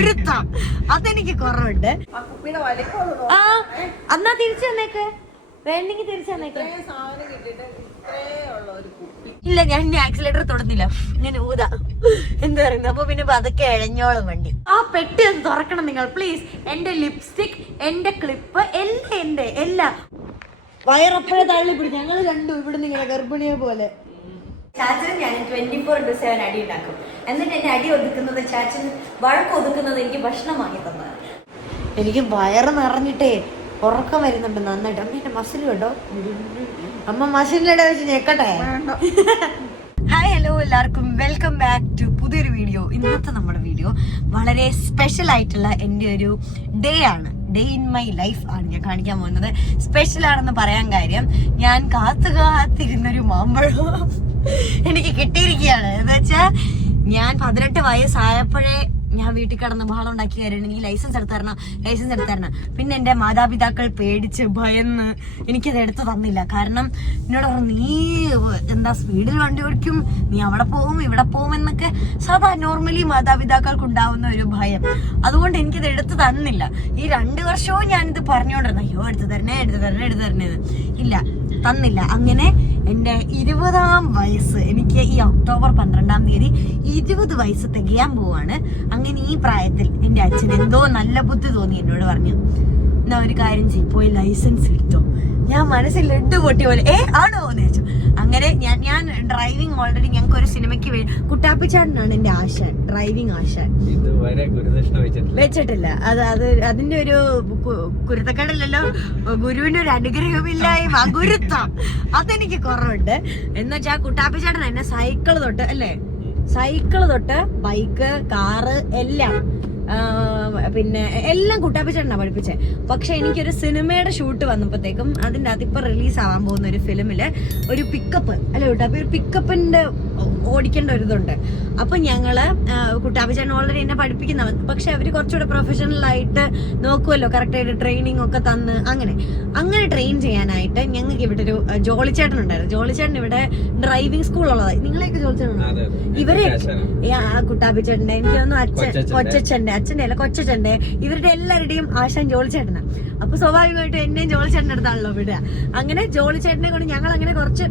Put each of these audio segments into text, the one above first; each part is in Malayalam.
ഗുരുത്വം അതെനിക്ക് കുറവുണ്ട്. ആ എന്നാ തിരിച്ചു തന്നേക്ക്, വേണ്ടെങ്കിൽ തിരിച്ചു തന്നേക്ക്. ഇല്ല, ഞാൻ ആക്സിലേറ്റർ തൊടുന്നില്ല, ഇങ്ങനെ ഊതാ എന്താ പറയുന്നത്. അപ്പൊ പിന്നെ അതൊക്കെ ഇഴഞ്ഞോളും വണ്ടി. ആ പെട്ടി ഒന്ന് തുറക്കണം നിങ്ങൾ പ്ലീസ്. എന്റെ ലിപ്സ്റ്റിക്, എന്റെ ക്ലിപ്പ് എല്ലാം എല്ലാം വയറപ്പഴ തള്ളിപ്പിടി. ഞങ്ങൾ കണ്ടു ഇവിടെ നിങ്ങളെ ഗർഭിണിയെ പോലെ. ചാച്ചന് ഞാൻ 24/7 അടി ഉണ്ടാക്കും. എന്നിട്ട് എന്നെ അടി ഒതുക്കുന്നത്, ചാച്ചന് വഴക്ക് ഒതുക്കുന്നത് എനിക്ക് ഭക്ഷണം വാങ്ങി തന്നത്. എനിക്ക് വയറ് നിറഞ്ഞിട്ടേ ഉറക്കം വരുന്നുണ്ട് നന്നായിട്ട്. അമ്മ എന്റെ മസിൽ കേട്ടോ, അമ്മ മസിലിടെ വെച്ച് ഞെക്കട്ടെ. ഹായ് ഹലോ എല്ലാവർക്കും വെൽക്കം ബാക്ക് ടു പുതിയൊരു വീഡിയോ. ഇന്നത്തെ നമ്മുടെ വീഡിയോ വളരെ സ്പെഷ്യൽ ആയിട്ടുള്ള എൻ്റെ ഒരു ഡേ ആണ്. ഡേ ഇൻ മൈ ലൈഫ് ആണ് ഞാൻ കാണിക്കാൻ പോകുന്നത്. സ്പെഷ്യൽ ആണെന്ന് പറയാൻ കാര്യം, ഞാൻ കാത്തിരുന്നൊരു മാമ്പഴം എനിക്ക് കിട്ടിയിരിക്കുകയാണ്. എന്ന് വെച്ചാൽ ഞാൻ 18 വയസ്സായപ്പോഴേ ഞാൻ വീട്ടിൽ കിടന്ന് ബഹളം ഉണ്ടാക്കി കയറിയാണ്, എനിക്ക് ലൈസൻസ് എടുത്ത് തരണം. പിന്നെ എൻ്റെ മാതാപിതാക്കൾ പേടിച്ച് ഭയന്ന് എനിക്കത് എടുത്തു തന്നില്ല. കാരണം എന്നോട് പറഞ്ഞു, നീ എന്താ സ്പീഡിൽ വണ്ടി ഓടിക്കും, നീ അവിടെ പോവും ഇവിടെ പോവും എന്നൊക്കെ സാധാ നോർമലി മാതാപിതാക്കൾക്ക് ഉണ്ടാവുന്ന ഒരു ഭയം. അതുകൊണ്ട് എനിക്കത് എടുത്തു തന്നില്ല. ഈ 2 വർഷവും ഞാനിത് പറഞ്ഞുകൊണ്ടിരുന്നു, അയ്യോ എടുത്തു തരണേ ഇല്ല, തന്നില്ല. അങ്ങനെ എൻ്റെ 20ാം വയസ്സ്, എനിക്ക് ഈ ഒക്ടോബർ 12-ാം തീയതി 20 വയസ്സ് തികയാൻ പോവാണ്. അങ്ങനെ ഈ പ്രായത്തിൽ എൻ്റെ അച്ഛൻ എന്തോ നല്ല ബുദ്ധി തോന്നി, എന്നോട് പറഞ്ഞു, എന്നാ ഒരു കാര്യം ചെയ്യ്, പോയി ലൈസൻസ് എടുത്തോ. ഞാൻ മനസ്സിൽ ലഡ്ഡു പൊട്ടി പോലെ ആണോ എന്ന് ചോദിച്ചു. അങ്ങനെ ഞാൻ ഡ്രൈവിംഗ് ഓൾറെഡി ഞങ്ങൾക്ക് ഒരു സിനിമയ്ക്ക് കുട്ടാപ്പിച്ചാട്ടനാണ് എൻ്റെ ആശാൻ, ഡ്രൈവിംഗ് ആശാൻ. വെച്ചിട്ടില്ല, അതിന്റെ ഒരു കുരുത്തക്കേടല്ലോ, ഗുരുവിന്റെ ഒരു അനുഗ്രഹമില്ലായ്മ, ഗുരുത്വം അതെനിക്ക് കുറവുണ്ട്. എന്നുവെച്ചാൽ കുട്ടാപ്പിച്ചാട്ടൻ എന്നെ സൈക്കിള് തൊട്ട് ബൈക്ക്, കാറ് എല്ലാം പിന്നെ എല്ലാം കുട്ടാപ്പിച്ചേട്ടനാ പഠിപ്പിച്ചേ. പക്ഷെ എനിക്കൊരു സിനിമയുടെ ഷൂട്ട് വന്നപ്പോഴത്തേക്കും അതിൻ്റെ അകത്ത് ഇപ്പൊ റിലീസ് ആവാൻ പോകുന്ന ഒരു ഫിലിമില് ഒരു പിക്കപ്പ് അല്ല കുട്ടാപ്പി, ഒരു പിക്കപ്പിന്റെ ഓടിക്കേണ്ട ഒരു ഇതുണ്ട്. അപ്പൊ ഞങ്ങള് കുട്ടാപ്പിച്ചേട്ടൻ ഓൾറെഡി എന്നെ പഠിപ്പിക്കുന്ന, പക്ഷെ അവര് കുറച്ചുകൂടെ പ്രൊഫഷണൽ ആയിട്ട് നോക്കുമല്ലോ, കറക്റ്റ് ആയിട്ട് ട്രെയിനിങ് ഒക്കെ തന്ന് അങ്ങനെ ട്രെയിൻ ചെയ്യാനായിട്ട് ഞങ്ങൾക്ക് ഇവിടെ ഒരു ജോളിച്ചേട്ടൻ ഉണ്ടായിരുന്നു. ജോളിച്ചേട്ടൻ ഇവിടെ ഡ്രൈവിംഗ് സ്കൂൾ ഉള്ളതായി. നിങ്ങളെയൊക്കെ ജോളിച്ചേട്ടൻ ഇവരെ കുട്ടാപ്പിച്ചേട്ടൻ്റെ, എനിക്ക് തോന്നുന്നു അച്ഛൻ്റെ അല്ല കൊച്ചച്ഛൻ്റെ, ഇവരുടെ എല്ലാവരുടെയും ആശാൻ ജോളിച്ചേട്ടനാ. അപ്പൊ സ്വാഭാവികമായിട്ടും എന്നെയും ജോളിച്ചേട്ടൻ്റെ അടുത്താണല്ലോ വിടുക. അങ്ങനെ ജോളിച്ചേട്ടനെ കൊണ്ട് ഞങ്ങൾ അങ്ങനെ കുറച്ച്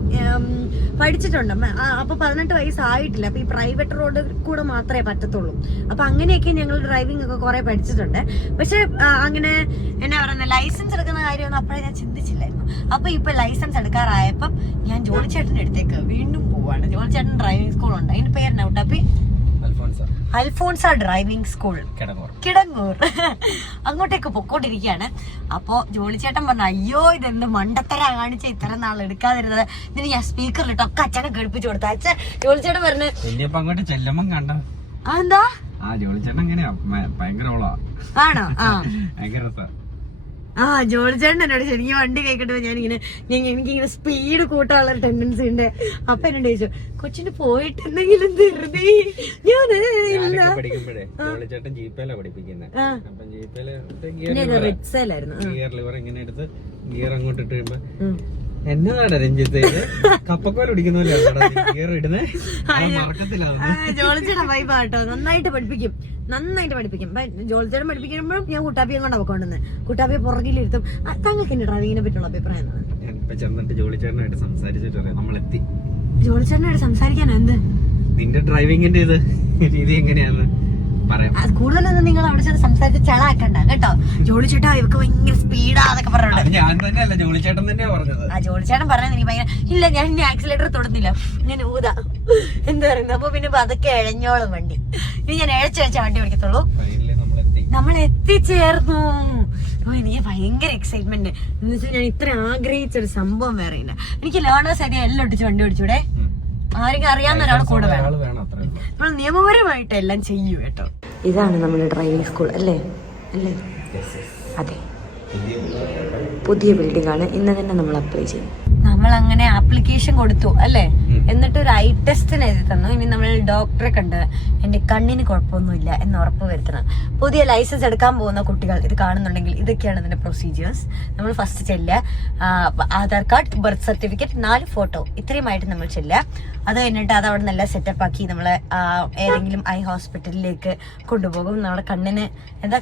പഠിച്ചിട്ടുണ്ട്. അപ്പൊ 18 വയസ്സായിട്ടില്ല. അപ്പൊ ഈ പ്രൈവറ്റ് റോഡ് കൂടെ മാത്രമേ പറ്റത്തുള്ളൂ. അപ്പൊ അങ്ങനെയൊക്കെ ഞങ്ങൾ ഡ്രൈവിംഗ് ഒക്കെ കുറെ പഠിച്ചിട്ടുണ്ട്. പക്ഷെ അങ്ങനെ എന്നാ പറയുന്ന ലൈസൻസ് എടുക്കുന്ന കാര്യമൊന്നും അപ്പോഴേ ഞാൻ ചിന്തിച്ചില്ലായിരുന്നു. അപ്പൊ ഇപ്പൊ ലൈസൻസ് എടുക്കാറായപ്പം ഞാൻ ജോളിച്ചേട്ടൻ്റെ അടുത്തേക്ക് വീണ്ടും പോവാണ്. ജോളിച്ചേട്ടൻ ഡ്രൈവിംഗ് സ്കൂൾ ഉണ്ട്, അതിന്റെ പേരെന്നാ കുട്ടാപ്പി? Alphonsa driving school, Kidangoor. അങ്ങോട്ടേക്ക് പൊക്കോണ്ടിരിക്കുകയാണ്. അപ്പോ ജോളിച്ചേട്ടൻ പറഞ്ഞു, അയ്യോ ഇതെന്ത് മണ്ടത്തര കാണിച്ച, ഇത്ര നാൾ എടുക്കാതിരുന്നത്. ഇതിന് ഞാൻ സ്പീക്കറിലിട്ട് ഒക്കെ അച്ഛനെ കേൾപ്പിച്ചു കൊടുത്ത. അച്ഛൻ ജോളിച്ചേട്ടൻ പറഞ്ഞു, അങ്ങോട്ട് ചെല്ലുമ്പം കണ്ട എന്താ ജോളിച്ചേട്ടൻ എങ്ങനെയാ ഭയങ്കര ആണോ? ഭയങ്കര ജോളിച്ചേട്ടൻ എന്നോട് ശരിക്കും വണ്ടി കേൾക്കട്ടെ എനിക്കിങ്ങനെ സ്പീഡ് കൂട്ടാനുള്ള ടെൻഡൻസി ഉണ്ട്. അപ്പൊ എന്നോട് ചോദിച്ചു, കൊച്ചിന് പോയിട്ട് എന്തെങ്കിലും ധൃതി? ഗിയർ അങ്ങോട്ട് ഇട്ട് എന്നതാണ് രഞ്ജിത്ത് കപ്പക്കോല പിടിക്കുന്ന ജോളിച്ചേട്ടൻ വൈബ് കേട്ടോ. നന്നായിട്ട് പഠിപ്പിക്കും. ജോളിച്ചേട്ടൻ പഠിപ്പിക്കുമ്പോഴും ഞാൻ കുട്ടാപ്പിയെ കൊണ്ട് അവക്കൊണ്ടെന്ന് കുട്ടാപ്പിയെ പുറകിലിരുത്തും. താങ്കൾക്ക് എന്റെ ഡ്രൈവിങ്ങിനെ പറ്റിയുള്ള അഭിപ്രായം എന്താണ്? ജോളിച്ചേട്ടനായിട്ട് സംസാരിച്ചിട്ട് നമ്മളെത്തി. ജോളിച്ചേട്ടനായിട്ട് സംസാരിക്കാനോ? എന്ത് നിന്റെ ഡ്രൈവിങ്ങിന്റെ രീതി എങ്ങനെയാന്ന് കൂടുതലൊന്നും നിങ്ങൾ അവിടെ ചെന്ന് സംസാരിച്ച് ചളാക്കണ്ട കേട്ടോ. ജോളിച്ചേട്ടാ ഇവക്ക് ഭയങ്കര സ്പീഡാന്നൊക്കെ പറഞ്ഞോണ്ട് ഞാൻ തന്നെയല്ല ജോളിച്ചേട്ടൻ തന്നെയാ പറഞ്ഞത്. ജോളിച്ചേട്ടൻ പറഞ്ഞത് എനിക്ക് ഭയങ്കര ഇല്ല, ഞാൻ ആക്സിലേറ്റർ തൊടുന്നില്ല, ഇങ്ങനെ ഊതാ എന്താ പറയുന്നത്. അപ്പൊ പിന്നെ അതൊക്കെ ഇഴഞ്ഞോളും വണ്ടി. ഇനി ഞാൻ ഇഴച്ച വണ്ടി ഓടിക്കത്തുള്ളൂ. നമ്മൾ എത്തിച്ചേർന്നു. എനിക്ക് ഭയങ്കര എക്സൈറ്റ്മെന്റ്. എന്ന് വെച്ചാൽ ഞാൻ ഇത്ര ആഗ്രഹിച്ചൊരു സംഭവം വേറെ ഇല്ല. എനിക്ക് ലേണേഴ്സ് ആയിട്ട് എല്ലാം ഒട്ടിച്ച് വണ്ടി ഓടിച്ചൂടെ? ആരെങ്കിലും അറിയാവുന്ന ഒരാൾ കൂടെ വേണം. നമ്മൾ നിയമപരമായിട്ട് എല്ലാം ചെയ്യൂ കേട്ടോ. ഇതാണ് നമ്മുടെ ഡ്രൈവിംഗ് സ്കൂൾ അല്ലേ? അതെ, പുതിയ ബിൽഡിംഗ് ആണ്. ഇന്ന് തന്നെ നമ്മൾ അപ്ലൈ ചെയ്യും. നമ്മൾ അങ്ങനെ ആപ്ലിക്കേഷൻ കൊടുത്തു അല്ലേ, എന്നിട്ട് ഒരു ഐ ടെസ്റ്റിന് എഴുതി തന്നു. ഇനി നമ്മൾ ഡോക്ടറെ കണ്ട് എന്റെ കണ്ണിന് കുഴപ്പമൊന്നുമില്ല എന്ന് ഉറപ്പ് വരുത്തണം. പുതിയ ലൈസൻസ് എടുക്കാൻ പോകുന്ന കുട്ടികൾ ഇത് കാണുന്നുണ്ടെങ്കിൽ ഇതൊക്കെയാണ് ഇതിന്റെ പ്രൊസീജിയേഴ്സ്. നമ്മൾ ഫസ്റ്റ് ചെല്ലുക, Aadhaar card, birth certificate, 4 photo, ഇത്രയുമായിട്ട് നമ്മൾ ചെല്ലുക. അത് കഴിഞ്ഞിട്ട് അത് അവിടെ നല്ല സെറ്റപ്പ് ആക്കി നമ്മളെ ഏതെങ്കിലും ഐ ഹോസ്പിറ്റലിലേക്ക് കൊണ്ടുപോകും. നമ്മുടെ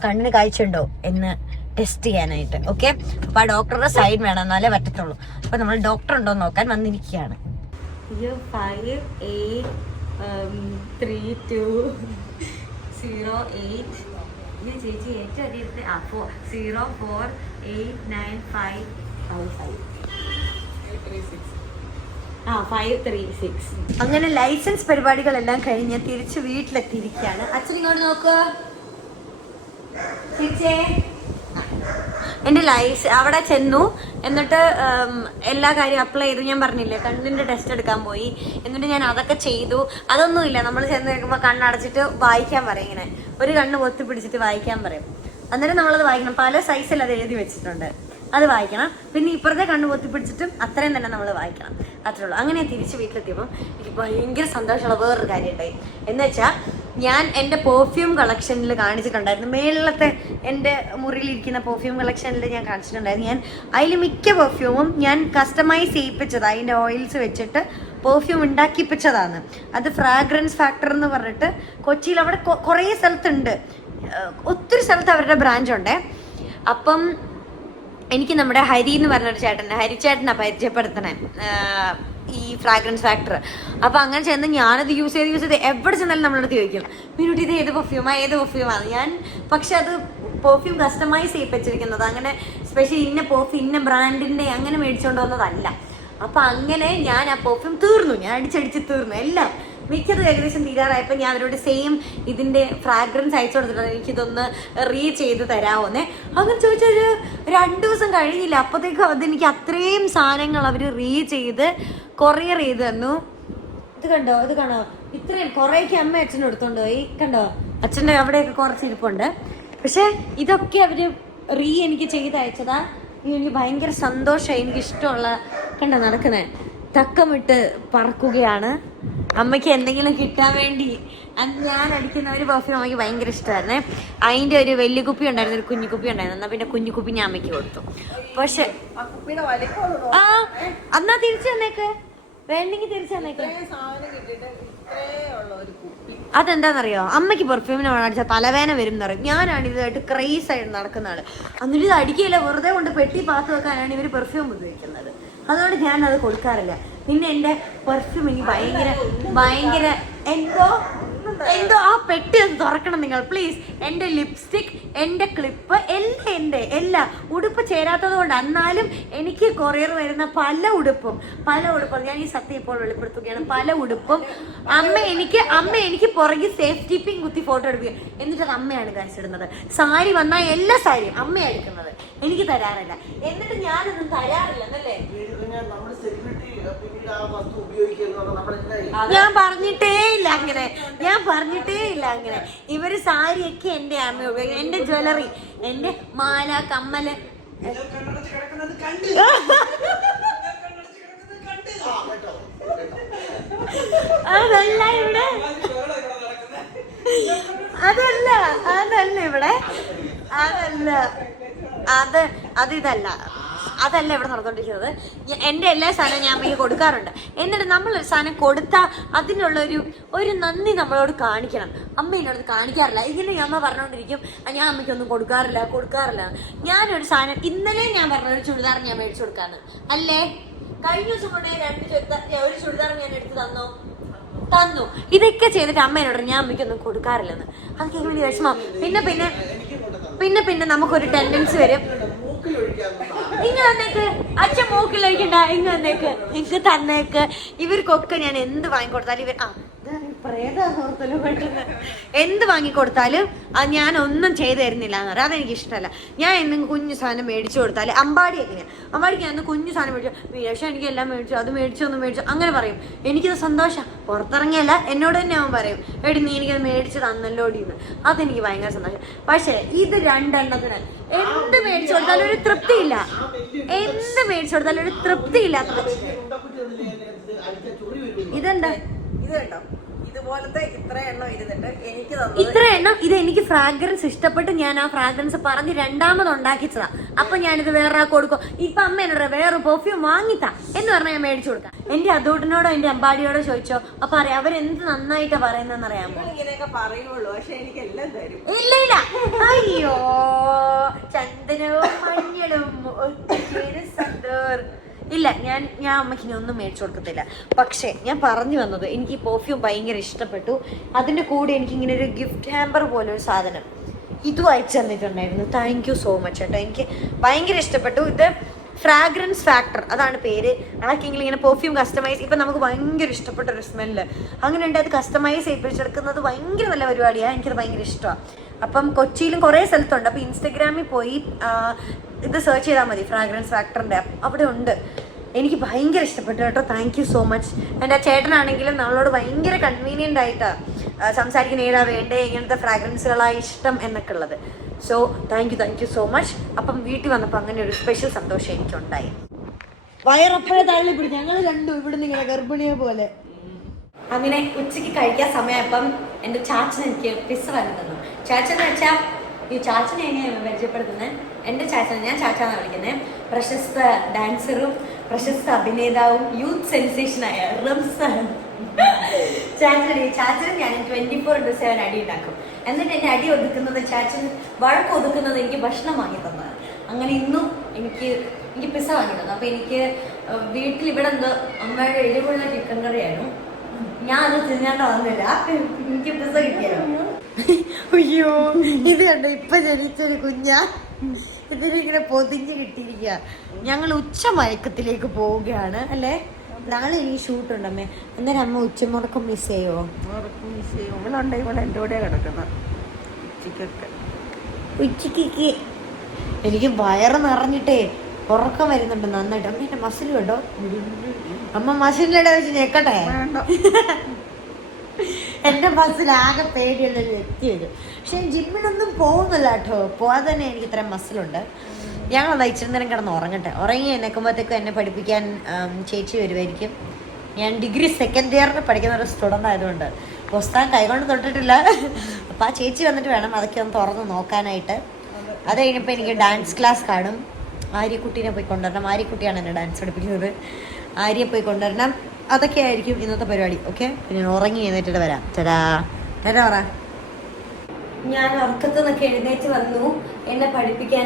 കണ്ണിന് കാഴ്ചയുണ്ടോ എന്ന് ടെസ്റ്റ് ചെയ്യാനായിട്ട്. ഓക്കെ, അപ്പൊ ആ ഡോക്ടറുടെ സൈൻ വേണം, എന്നാലേ പറ്റത്തുള്ളൂ. അപ്പൊ നമ്മൾ ഡോക്ടർ ഉണ്ടോ എന്ന് നോക്കാൻ വന്നിരിക്കുകയാണ്. 5 8 3 2 0 8 ചേച്ചി ഏറ്റവും അധികത്തെ 0 4 8 9 5 536. അങ്ങനെ ലൈസൻസ് പരിപാടികളെല്ലാം കഴിഞ്ഞ് തിരിച്ച് വീട്ടിലെത്തിയിരിക്കുകയാണ്. അച്ഛൻ ഇങ്ങോട്ട് നോക്കുക. ചേച്ചേ, എന്റെ അവിടെ ചെന്നു, എന്നിട്ട് എല്ലാ കാര്യം അപ്ലൈ ചെയ്തു. ഞാൻ പറഞ്ഞില്ലേ കണ്ണിന്റെ ടെസ്റ്റ് എടുക്കാൻ പോയി, എന്നിട്ട് ഞാൻ അതൊക്കെ ചെയ്തു. അതൊന്നുമില്ല, നമ്മൾ ചെന്ന് കേൾക്കുമ്പോൾ കണ്ണടച്ചിട്ട് വായിക്കാൻ പറയും. ഇങ്ങനെ ഒരു കണ്ണ് പൊത്തി പിടിച്ചിട്ട് വായിക്കാൻ പറയും. അന്നേരം നമ്മളത് വായിക്കണം. പല സൈസിൽ അത് എഴുതി വെച്ചിട്ടുണ്ട്, അത് വായിക്കണം. പിന്നെ ഇപ്പുറത്തെ കണ്ണ് പൊത്തി പിടിച്ചിട്ടും അത്രയും തന്നെ നമ്മൾ വായിക്കണം. അത്രേ ഉള്ളൂ. അങ്ങനെ തിരിച്ച് വീട്ടിലെത്തിയപ്പോൾ എനിക്ക് ഭയങ്കര സന്തോഷമുള്ള വേറൊരു കാര്യം ഉണ്ടായി. എന്ന് വെച്ചാൽ ഞാൻ എൻ്റെ പെർഫ്യൂം കളക്ഷനിൽ കാണിച്ചിട്ടുണ്ടായിരുന്നു. മേളിലത്തെ എൻ്റെ മുറിയിലിരിക്കുന്ന പെർഫ്യൂം കളക്ഷനിൽ ഞാൻ കാണിച്ചിട്ടുണ്ടായിരുന്നു. ഞാൻ അതിൽ മിക്ക പെർഫ്യൂമും ഞാൻ കസ്റ്റമൈസ് ചെയ്യിപ്പിച്ചതാണ്. അതിൻ്റെ ഓയിൽസ് വെച്ചിട്ട് പെർഫ്യൂം ഉണ്ടാക്കിപ്പിച്ചതാണ്. അത് ഫ്രാഗ്രൻസ് ഫാക്ടർ എന്ന് പറഞ്ഞിട്ട് കൊച്ചിയിൽ അവിടെ കുറേ സ്ഥലത്തുണ്ട്, ഒത്തിരി സ്ഥലത്ത് അവരുടെ ബ്രാഞ്ചുണ്ട്. അപ്പം എനിക്ക് നമ്മുടെ ഹരി എന്ന് പറഞ്ഞൊരു ഹരിച്ചേട്ടനാ പരിചയപ്പെടുത്തണേ ഈ ഫ്രാഗ്രൻസ് ഫാക്ടർ. അപ്പൊ അങ്ങനെ ചെന്ന് ഞാനത് യൂസ് ചെയ്ത് എവിടെ ചെന്നാലും നമ്മളടുത്ത് ചോദിക്കും, മീനുട്ടി ഇത് ഏത് പെർഫ്യൂമാണ് ഞാൻ. പക്ഷെ അത് പെർഫ്യൂം കസ്റ്റമൈസ് ചെയ്യിപ്പിച്ചിരിക്കുന്നത്, അങ്ങനെ സ്പെഷ്യൽ ഇന്ന പെർഫ്യൂം ഇന്ന ബ്രാൻഡിന്റെ അങ്ങനെ മേടിച്ചുകൊണ്ട് വന്നതല്ല. അപ്പൊ അങ്ങനെ ഞാൻ ആ പെർഫ്യൂം തീർന്നു, ഞാൻ അടിച്ചടിച്ച് തീർന്നു എല്ലാം. മിക്കത് ഏകദേശം തീരാറായപ്പോൾ ഞാൻ അവരോട് സെയിം ഇതിന്റെ ഫ്രാഗ്രൻസ് അയച്ചു കൊടുത്തിട്ടുണ്ട്, എനിക്കിതൊന്ന് ചെയ്ത് തരാമോന്നേ. അങ്ങനെ ചോദിച്ചൊരു 2 ദിവസം കഴിഞ്ഞില്ല, അപ്പോഴത്തേക്കും അതെനിക്ക് അത്രയും സാധനങ്ങൾ അവർ ചെയ്ത് കൊറിയർ ചെയ്ത് തന്നു. ഇത് കണ്ടോ ഇത്രയും കുറേയൊക്കെ അമ്മ അച്ഛനും എടുത്തോണ്ട് പോയി. കണ്ടോ, അച്ഛൻ്റെ അവിടെയൊക്കെ കുറച്ച് ഇരിപ്പുണ്ട്. പക്ഷെ ഇതൊക്കെ അവര് എനിക്ക് ചെയ്ത് അയച്ചതാ. എനിക്ക് ഭയങ്കര സന്തോഷമായി. എനിക്ക് ഇഷ്ടമുള്ള കണ്ടോ നടക്കുന്നേ തക്കമിട്ട് പറക്കുകയാണ്. അമ്മയ്ക്ക് എന്തെങ്കിലും കിട്ടാൻ വേണ്ടി ഞാൻ അടിക്കുന്ന ഒരു പെർഫ്യൂം അമ്മയ്ക്ക് ഭയങ്കര ഇഷ്ടമായിരുന്നേ. അതിൻ്റെ ഒരു വലിയ കുപ്പി ഉണ്ടായിരുന്നു, ഒരു കുഞ്ഞു കുപ്പി ഉണ്ടായിരുന്നു. എന്നാൽ പിന്നെ കുഞ്ഞു കുപ്പി ഞാൻ അമ്മയ്ക്ക് കൊടുത്തു. പക്ഷെ എന്നാ തിരിച്ചു തന്നേക്ക്, വേണ്ടെങ്കിൽ തിരിച്ചു തന്നേക്ക്. അതെന്താണെന്നറിയോ, അമ്മയ്ക്ക് പെർഫ്യൂമിന് അടിച്ചാൽ തലവേന വരും എന്ന് പറയും. ഞാനാണ് ഇതായിട്ട് ക്രൈസ് ആയിട്ട് നടക്കുന്ന ആള്. എന്നിട്ട് ഇത് അടിക്കില്ല, വെറുതെ കൊണ്ട് പെട്ടി പാത്ത് വെക്കാനാണ് ഇവർ പെർഫ്യൂം ഉപയോഗിക്കുന്നത്. അതുകൊണ്ട് ഞാനത് കൊടുക്കാറില്ല. പിന്നെ എൻ്റെ പെർഫ്യൂം എനിക്ക് ഭയങ്കര എന്തോ ആ പെട്ടി ഒന്ന് തുറക്കണം നിങ്ങൾ പ്ലീസ്. എൻ്റെ ലിപ്സ്റ്റിക്, എൻ്റെ ക്ലിപ്പ് എല്ലാ ഉടുപ്പ് ചേരാത്തത് കൊണ്ട്, എന്നാലും എനിക്ക് കൊറിയർ വരുന്ന പല ഉടുപ്പും ഞാൻ ഈ സത്യം ഇപ്പോൾ വെളിപ്പെടുത്തുകയാണ്. പല ഉടുപ്പും അമ്മ എനിക്ക് പുറകെ സേഫ്റ്റി പിൻ കുത്തി ഫോട്ടോ എടുക്കുക. എന്നിട്ട് അത് അമ്മയാണ് കാണിച്ചിടുന്നത്. സാരി വന്നാൽ എല്ലാ സാരിയും അമ്മയാണ് എടുക്കുന്നത്, എനിക്ക് തരാറില്ല. എന്നിട്ട് ഞാനൊന്നും തരാറില്ല എന്നല്ലേ. ഞാൻ പറഞ്ഞിട്ടേ ഇല്ല അങ്ങനെ. ഇവര് സാരിയൊക്കെ എന്റെ അമ്മ ഉപയോഗിക്കും. എന്റെ ജ്വല്ലറി, എന്റെ മാല, കമ്മല് അതല്ല ഇവിടെ, അതല്ല ഇവിടെ നടന്നുകൊണ്ടിരിക്കുന്നത്. എൻ്റെ എല്ലാ സാധനവും ഞാൻ അമ്മയ്ക്ക് കൊടുക്കാറുണ്ട്. എന്നിട്ട് നമ്മളൊരു സാധനം കൊടുത്താൽ അതിനുള്ള ഒരു നന്ദി നമ്മളോട് കാണിക്കണം. അമ്മ എന്നോട് കാണിക്കാറില്ല. ഇങ്ങനെ അമ്മ പറഞ്ഞുകൊണ്ടിരിക്കും, ഞാൻ അമ്മയ്ക്കൊന്നും കൊടുക്കാറില്ല. ഞാനൊരു സാധനം ഇന്നലെ ഞാൻ പറഞ്ഞ ഒരു ചുരിദാർ ഞാൻ മേടിച്ചു കൊടുക്കാന്ന് അല്ലേ. കഴിഞ്ഞ ദിവസം കൊണ്ടേ ഒരു ചുരിദാർ ഞാൻ എടുത്ത് തന്നു. ഇതൊക്കെ ചെയ്തിട്ട് അമ്മ എന്നോട് ഞാൻ അമ്മയ്ക്കൊന്നും കൊടുക്കാറില്ലെന്ന്. അതൊക്കെ വലിയ വിഷമം. പിന്നെ നമുക്കൊരു ടെൻഡൻസി വരും, ഇങ്ങ് തന്നേക്ക് അച്ഛൻ മൂക്കിലൊഴിക്കണ്ട, ഇങ്ങ് തന്നേക്ക്. ഇവർക്കൊക്കെ ഞാൻ എന്ത് വാങ്ങിക്കൊടുത്താലും പ്രേതോർത്തല്ലോ പെട്ടെന്ന്. എന്ത് വാങ്ങിക്കൊടുത്താലും അത് ഞാൻ ഒന്നും ചെയ്തു തരുന്നില്ല എന്ന് പറയാം. അതെനിക്ക് ഇഷ്ടമല്ല. ഞാൻ എന്തെങ്കിലും കുഞ്ഞു സാധനം മേടിച്ചു കൊടുത്താൽ അമ്പാടി എങ്ങനെയാണ്, അമ്പാടിക്ക് ഞാൻ കുഞ്ഞു സാധനം മേടിച്ചു, പക്ഷേ എനിക്ക് എല്ലാം മേടിച്ചു, അത് മേടിച്ചു ഒന്നും മേടിച്ചു അങ്ങനെ പറയും. എനിക്കത് സന്തോഷം. പുറത്തിറങ്ങിയല്ല എന്നോട് തന്നെ അവൻ പറയും, എടി നീ എനിക്കത് മേടിച്ച് തന്നല്ലോടിന്ന്. അതെനിക്ക് ഭയങ്കര സന്തോഷം. പക്ഷേ ഇത് രണ്ടെണ്ണത്തിന് എന്ത് മേടിച്ചു കൊടുത്താലും ഒരു തൃപ്തിയില്ല. എന്ത് മേടിച്ചു കൊടുത്താലും ഒരു തൃപ്തിയില്ലാത്ത ഇതെന്താ ഇത് കേട്ടോ, ഇതുപോലത്തെ ഇത്ര എണ്ണം ഇരുന്നിട്ട് എനിക്ക് ഇത്ര എണ്ണം ഇത് എനിക്ക് ഫ്രാഗ്രൻസ് ഇഷ്ടപ്പെട്ട് ഞാൻ ആ ഫ്രാഗ്രൻസ് പറഞ്ഞ് രണ്ടാമത് ഉണ്ടാക്കിച്ചതാ. അപ്പൊ ഞാനിത് വേറെ കൊടുക്കും. ഇപ്പൊ അമ്മ എന്നോട് വേറെ പെർഫ്യൂം വാങ്ങിത്താ എന്ന് പറഞ്ഞാൽ ഞാൻ മേടിച്ചു കൊടുക്കാം. എന്റെ അതോട്ടിനോടോ എന്റെ അമ്പാടിയോടോ ചോദിച്ചോ അപ്പൊ അറിയാം അവരെന്ത് നന്നായിട്ടാ പറയുന്നതെന്ന് അറിയാമോ? ഇങ്ങനെയൊക്കെ പറയുള്ളൂ, പക്ഷെ എനിക്ക് എല്ലാം തരും. ഇല്ല ഇല്ല, അയ്യോ ചന്ദനവും മഞ്ഞളും ഇല്ല, ഞാൻ അമ്മയ്ക്ക് ഇനി ഒന്നും മേടിച്ചു കൊടുക്കത്തില്ല. പക്ഷേ ഞാൻ പറഞ്ഞു വന്നത് എനിക്ക് ഈ പെർഫ്യൂം ഭയങ്കര ഇഷ്ടപ്പെട്ടു. അതിൻ്റെ കൂടെ എനിക്കിങ്ങനെ ഒരു ഗിഫ്റ്റ് ഹാമ്പർ പോലെ ഒരു സാധനം ഇതും അയച്ചു തന്നിട്ടുണ്ടായിരുന്നു. താങ്ക് യു സോ മച്ച് കേട്ടോ, എനിക്ക് ഭയങ്കര ഇഷ്ടപ്പെട്ടു. ഇത് ഫ്രാഗ്രൻസ് ഫാക്ടർ അതാണ് പേര്. ആർക്കെങ്കിലും ഇങ്ങനെ പെർഫ്യൂം കസ്റ്റമൈസ്, ഇപ്പം നമുക്ക് ഭയങ്കര ഇഷ്ടപ്പെട്ട ഒരു സ്മെല്ല് അങ്ങനെ ഉണ്ട്, അത് കസ്റ്റമൈസ് ചെയ്യിപ്പിച്ചെടുക്കുന്നത് ഭയങ്കര നല്ല പരിപാടിയാണ്. എനിക്കത് ഭയങ്കര ഇഷ്ടമാണ്. അപ്പം കൊച്ചിയിലും കുറേ സ്ഥലത്തുണ്ട്. അപ്പോൾ ഇൻസ്റ്റഗ്രാമിൽ പോയി ഇത് സെർച്ച് ചെയ്താൽ മതി, ഫ്രാഗ്രൻസ് ഫാക്ടറിൻ്റെ അവിടെ ഉണ്ട്. എനിക്ക് ഭയങ്കര ഇഷ്ടപ്പെട്ടു കേട്ടോ, താങ്ക് യു സോ മച്ച്. എൻ്റെ ആ ചേട്ടനാണെങ്കിലും നമ്മളോട് ഭയങ്കര കൺവീനിയൻ്റ് ആയിട്ടാണ് സംസാരിക്കുന്ന, ഏതാ വേണ്ടേ, ഇങ്ങനത്തെ ഫ്രാഗ്രൻസുകളാണ് ഇഷ്ടം എന്നൊക്കെ ഉള്ളത്. So thank you so much. അപ്പം വീട്ടിൽ വന്നപ്പോൾ അങ്ങനെ ഒരു സ്പെഷ്യൽ സന്തോഷം എനിക്കുണ്ടായി. വയറപ്പോഴേ തള്ളിപ്പിടി, ഞങ്ങൾ കണ്ടു ഇവിടെ നിങ്ങളെ ഗർഭിണിയെ പോലെ. അങ്ങനെ ഉച്ചയ്ക്ക് കഴിക്കാൻ സമയപ്പം എൻ്റെ ചാച്ചൻ എനിക്ക് പിസ്സ വാങ്ങി തന്നു. ചാച്ചൻ വെച്ചാൽ ഈ ചാച്ചനെ എങ്ങനെയാണ് പരിചയപ്പെടുത്തുന്നത്? എൻ്റെ ചാച്ചനെ ഞാൻ ചാച്ചാന്നാണ് വിളിക്കുന്നത്. പ്രശസ്ത ഡാൻസറും പ്രശസ്ത അഭിനേതാവും യൂത്ത് സെൻസേഷനായ റംസാൻ ചാച്ചന് ഞാൻ 24/7 അടി ഉണ്ടാക്കും. എന്നിട്ട് എൻ്റെ അടി ഒതുക്കുന്നത് ചാച്ചൻ വഴക്ക് ഒതുക്കുന്നത് എനിക്ക് ഭക്ഷണം വാങ്ങി തന്നത്. അങ്ങനെ ഇന്നും എനിക്ക് പിസ്സ വാങ്ങി തന്നു. അപ്പോൾ എനിക്ക് വീട്ടിൽ ഇവിടെ എന്തോ അമ്മയുടെ എരിവുള്ള ചിക്കൻ കറിയായിരുന്നു. ഞാൻ അത് തിന്നാണ്ട് വന്നില്ല, എനിക്ക് പിസ്സ കിട്ടിയാലോ. അയ്യോ ഇത് കണ്ടോ, ഇപ്പൊ ജനിച്ചൊരു കുഞ്ഞാ, ഇതിലിങ്ങനെ പൊതിഞ്ഞ് കിട്ടിയിരിക്കുക. ഞങ്ങൾ ഉച്ചമയക്കത്തിലേക്ക് പോവുകയാണ് അല്ലേ? നാളെ എനിക്ക് ഷൂട്ടുണ്ടമ്മേ. അന്നേരം അമ്മ ഉച്ചമുറക്കം മിസ് ചെയ്യുമോ? ഇവളുണ്ട്, ഇവളെ എൻ്റെ കൂടെ കിടക്കുന്നത് ഉച്ചക്ക്. എനിക്ക് വയറ് നിറഞ്ഞിട്ടേ ഉറക്കം വരുന്നുണ്ട് നന്നായിട്ട്. അമ്മ എന്റെ മസിൽ കേട്ടോ, അമ്മ മസിലിടെ വെച്ച് ഞെക്കട്ടെ. എൻ്റെ മസിൽ ആകെ പേടിയുള്ള വ്യക്തി വരും. പക്ഷെ ജിമ്മിനൊന്നും പോകുന്നില്ല കേട്ടോ, പോകാതെ തന്നെ എനിക്ക് ഇത്രയും മസിലുണ്ട്. ഞങ്ങൾ ഇച്ചിരി നേരം കിടന്ന് ഉറങ്ങട്ടെ. ഉറങ്ങി എന്നെക്കുമ്പോഴത്തേക്കും എന്നെ പഠിപ്പിക്കാൻ ചേച്ചി വരുമായിരിക്കും. ഞാൻ ഡിഗ്രി സെക്കൻഡ് ഇയറിൽ പഠിക്കുന്ന ഒരു സ്റ്റുഡൻ്റ് ആയതുകൊണ്ട് പുസ്തകം കൈകൊണ്ട് തൊട്ടിട്ടില്ല. അപ്പം ആ ചേച്ചി വന്നിട്ട് വേണം അതൊക്കെ ഒന്ന് തുറന്ന് നോക്കാനായിട്ട്. അത് കഴിഞ്ഞപ്പോൾ എനിക്ക് ഡാൻസ് ക്ലാസ് കാണും. ആര്യക്കുട്ടീനെ പോയി കൊണ്ടുവരണം. ആര്യക്കുട്ടിയാണ് എന്നെ ഡാൻസ് പഠിപ്പിക്കുന്നത്. ആര്യയെ പോയി കൊണ്ടുവരണം. അതൊക്കെ ആയിരിക്കും ഇന്നത്തെ പരിപാടി. ഓക്കെ, പിന്നെ ഉറങ്ങി എഴുന്നേറ്റിട്ട് വരാം. ചേട്ടാ പറ. ഞാൻ ഉറക്കത്തു നിന്നൊക്കെ എഴുന്നേറ്റ് വന്നു. എന്നെ പഠിപ്പിക്കാൻ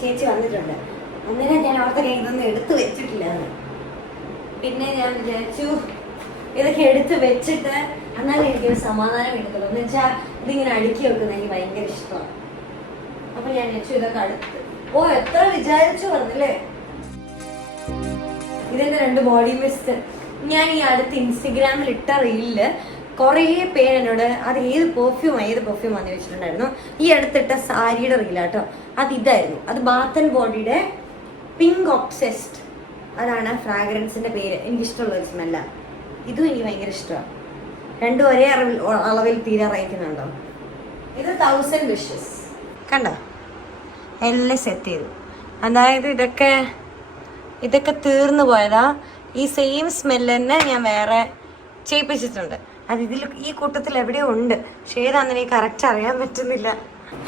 ചേച്ചി വന്നിട്ടുണ്ട്. അന്നേരം ഞാൻ ഓർത്ത ഇതൊന്നും എടുത്തു വെച്ചിട്ടില്ല. പിന്നെ ഞാൻ വിചാരിച്ചു ഇതൊക്കെ എടുത്ത് വെച്ചിട്ട് എന്നാലും എനിക്കൊരു സമാധാനം എടുക്കുള്ളൂ. എന്ന് വെച്ചാൽ ഇതിങ്ങനെ അടുക്കി വെക്കുന്നത് എനിക്ക് ഭയങ്കര ഇഷ്ടമാണ്. അപ്പൊ ഞാൻ വെച്ചു ഇതൊക്കെ അടുത്ത്. ഓ എത്ര വിചാരിച്ചു പറഞ്ഞല്ലേ. ഇതെന്റെ 2 ബോഡി മിസ്റ്റ്. ഞാൻ ഈ അടുത്ത് ഇൻസ്റ്റഗ്രാമിൽ ഇട്ട റീലില് കുറേ പേര് എന്നോട് അത് ഏത് പെർഫ്യൂമാന്ന് ചോദിച്ചിട്ടുണ്ടായിരുന്നു. ഈ അടുത്തിട്ട സാരിയുടെ റീലാട്ടോ, അത് ഇതായിരുന്നു. അത് ബാത്ത് ആൻഡ് ബോഡിയുടെ പിങ്ക് ഒബ്സെസ്ഡ്, അതാണ് ഫ്രാഗ്രൻസിന്റെ പേര്. എനിക്കിഷ്ടമുള്ളൊരു സ്മെല്ല. ഇതും എനിക്ക് ഭയങ്കര ഇഷ്ടമാണ്. രണ്ടും ഒരേ അളവിൽ തീരാറായിരിക്കുന്നുണ്ടോ. ഇത് 1000 വിഷസ് കണ്ടോ, എല്ലാം സെറ്റ് ചെയ്തു. അതായത് ഇതൊക്കെ തീർന്നു പോയതാ. ഈ സെയിം സ്മെല്ല് തന്നെ ഞാൻ വേറെ ചെയ്യിപ്പിച്ചിട്ടുണ്ട്. അത് ഈ കൂട്ടത്തിൽ എവിടെയോ ഉണ്ട്, പക്ഷേ ഏതാണെന്ന് എനിക്ക് കറക്റ്റ് അറിയാൻ പറ്റുന്നില്ല.